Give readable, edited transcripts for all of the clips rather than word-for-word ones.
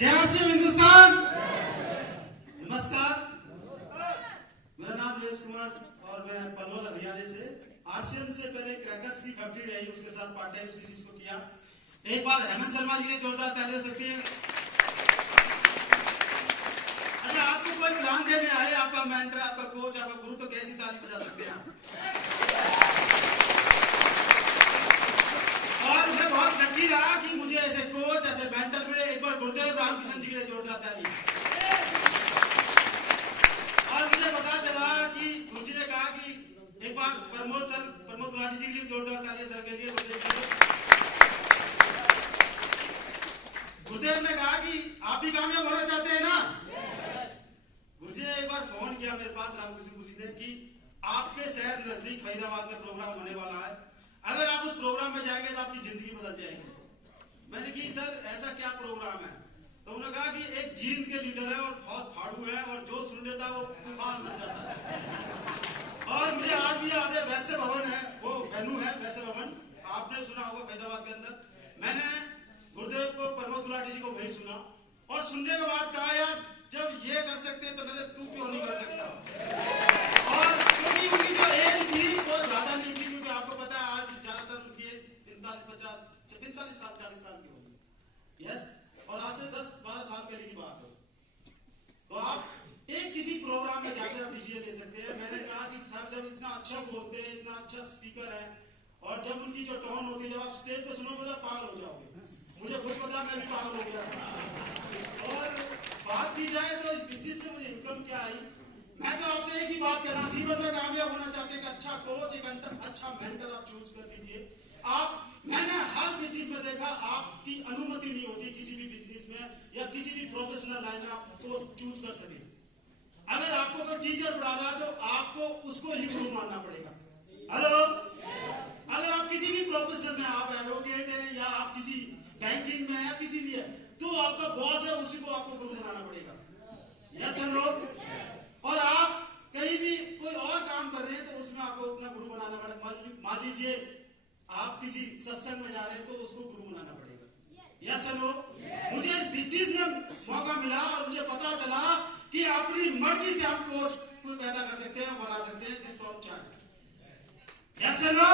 जय श्री हिंदुस्तान। नमस्कार, मेरा नाम नरेश कुमार और मैं पलवल हरियाणा से। आरसीएम से पहले क्रैकर्स की फैक्ट्री रही, उसके साथ पार्ट टाइम स्पीशीज को किया। एक बार हेमंत शर्मा जी के लिए जोरदार ताली हो सकती है। अच्छा, आपको कोई प्लान देने आए, आपका मेंटर, आपका कोच, आपका गुरु, तो कैसी ताली बजा सकते हैं आप। और मैं बहुत लकी रहा कि मुझे ऐसे कोच, ऐसे मेंटर मिले। एक बार गुरुदेव रामकिशन जी के लिए जोरदार ताली। और मुझे पता चला कि गुरुजी ने कहा कि एक बार प्रमोद गुलाटी जी के लिए जोरदार ताली सर के लिए। गुरुदेव ने कहा कि आप भी कामयाब होना चाहते हैं ना। गुरुजी ने एक बार फोन किया मेरे पास, रामकिशन गुरुजी ने, कि आपके शहर नजदीक फरीदाबाद में प्रोग्राम होने वाला है, अगर आप उस प्रोग्राम में जाएंगे तो आपकी जिंदगी बदल जाएगी। मैंने कहा सर ऐसा क्या प्रोग्राम है? तो उन्होंने कहा कि एक जींद के लीडर है और बहुत फाड़ू है और जो सुन लेता है वो तूफान मच जाता है। और मुझे आज भी याद है, वैसे भवन है, वो वेन्यू है वैसे भवन, आपने सुना होगा फरीदाबाद के अंदर। मैंने गुरुदेव को, प्रमोद गुलाटी जी को वही सुना और सुनने के बाद कहा यार जब ये कर सकते हैं तो नरेश तू क्यों नहीं कर सकता। और क्योंकि उनकी जो एज थी वो ज्यादा नहीं थी, क्योंकि आपको पता है आज ज्यादातर उनकी 45 साल 40 साल की होगी। यस, और आज से 10-12 साल पहले की बात है। तो आप एक किसी प्रोग्राम में जाकर आप डिसीजन ले सकते हैं। मैंने कहा कि सर जब इतना अच्छा बोलते हैं, इतना अच्छा स्पीकर है, और जब उनकी जो टोन होती है, जब आप स्टेज पे सुनोगे तो पागल हो जाओगे। मुझे खुद पता, मैं भी पागल हो गया था। और बात की जाए तो इस बिजनेस से मुझे इनकम क्या आई, मैं तो आपसे एक ही बात कह रहा हूँ, जीवन में कामयाब होना चाहते हैं, अच्छा कोच, एक अच्छा मेंटर आप चूज कर लीजिए। मैंने हर बिजनेस में देखा, आपकी अनुमति नहीं होती किसी भी बिजनेस में या किसी भी प्रोफेशनल लाइन में आपको चूज कर सके। अगर आपको कोई टीचर पढ़ा रहा है तो आपको उसको ही गुरु मानना पड़ेगा। हेलो, अगर आप किसी भी प्रोफेशनल में, आप एडवोकेट हैं या आप किसी बैंकिंग में या किसी भी है, तो आपका बॉस है, उसी को आपको गुरु मानना पड़ेगा। Yes no. और आप कहीं भी कोई और काम कर रहे हैं तो उसमें आपको अपना गुरु बनाना पड़ेगा। मान लीजिए आप किसी सत्संग में जा रहे हैं तो उसको गुरु बनाना पड़ेगा। Yes no. मुझे इस बिजनेस में मौका मिला और मुझे पता चला कि अपनी मर्जी से हम कोच को पैदा कर सकते हैं, बना सकते हैं जिसको हम चाहें। Yes no.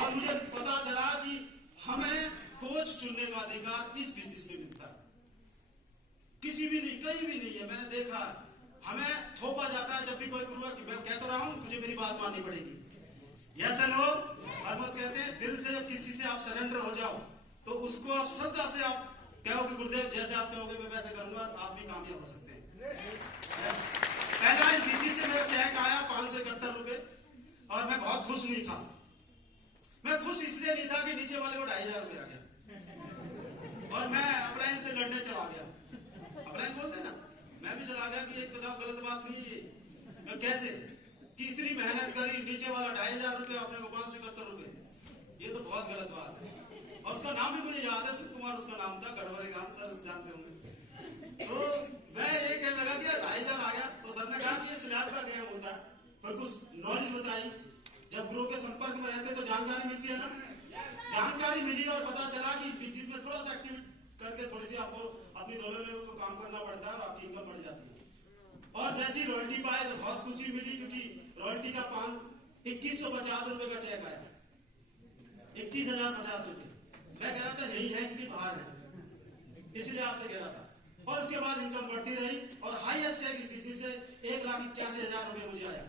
और मुझे पता चला कि हमें कोच चुनने का अधिकार इस बिजनेस में मिलता है, किसी भी नहीं, कहीं भी नहीं है। मैंने देखा हमें थोपा जाता है जब भी कोई गुरु, मैं कह तो रहा हूं तुझे मेरी बात माननी पड़ेगी। Yes no. और मत कहते हैं दिल से जब किसी से आप सरेंडर हो जाओ तो उसको आप श्रद्धा से आप कहोगे गुरुदेव जैसे आप कहोगे मैं वैसे करूंगा, आप भी कामयाब हो सकते हैं। पहला इस बिजनेस से मेरा चेक आया 571 रुपए और मैं बहुत खुश नहीं था। मैं खुश इसलिए नहीं था कि नीचे वाले को 2500 रुपए आ गया और मैं अपलाइन से लड़ने चला गया। अपलाइन बोलते ना, मैं भी चला गया कि एक बताओ गलत बात नहीं है। मैं कैसे कि इतनी मेहनत करी, नीचे वाला 2500 रुपए, अपने को 571 रुपए, ये तो बहुत गलत बात है। और उसका नाम भी मुझे याद है, शिव कुमार उसका नाम था, गढ़वरे गांव, सर जानते होंगे। तो मैं ये कहने लगा कि 2500 आ गया, तो सर ने कहा कि ये स्लैब का गेम होता है, पर कुछ नॉलेज बताई। जब गुरु के संपर्क में रहते तो जानकारी मिलती है ना, जानकारी मिली और पता चला कि इस बिजनेस में थोड़ा सा एक्टिविटी करके थोड़ी सी आपको अपनी दौलत को काम करना पड़ता है और आपकी इनकम बढ़ जाती है। और जैसी रॉयल्टी पाए तो बहुत खुशी मिली, क्योंकि रॉयल्टी का 2150 रुपए का चेक आया, 21,050 रुपए। मैं कह रहा था यही है क्योंकि बाहर है, इसलिए आपसे कह रहा था। और उसके बाद इनकम बढ़ती रही और हाईएस्ट चेक इस बिजनेस से 1,81,000 रुपए मुझे आया।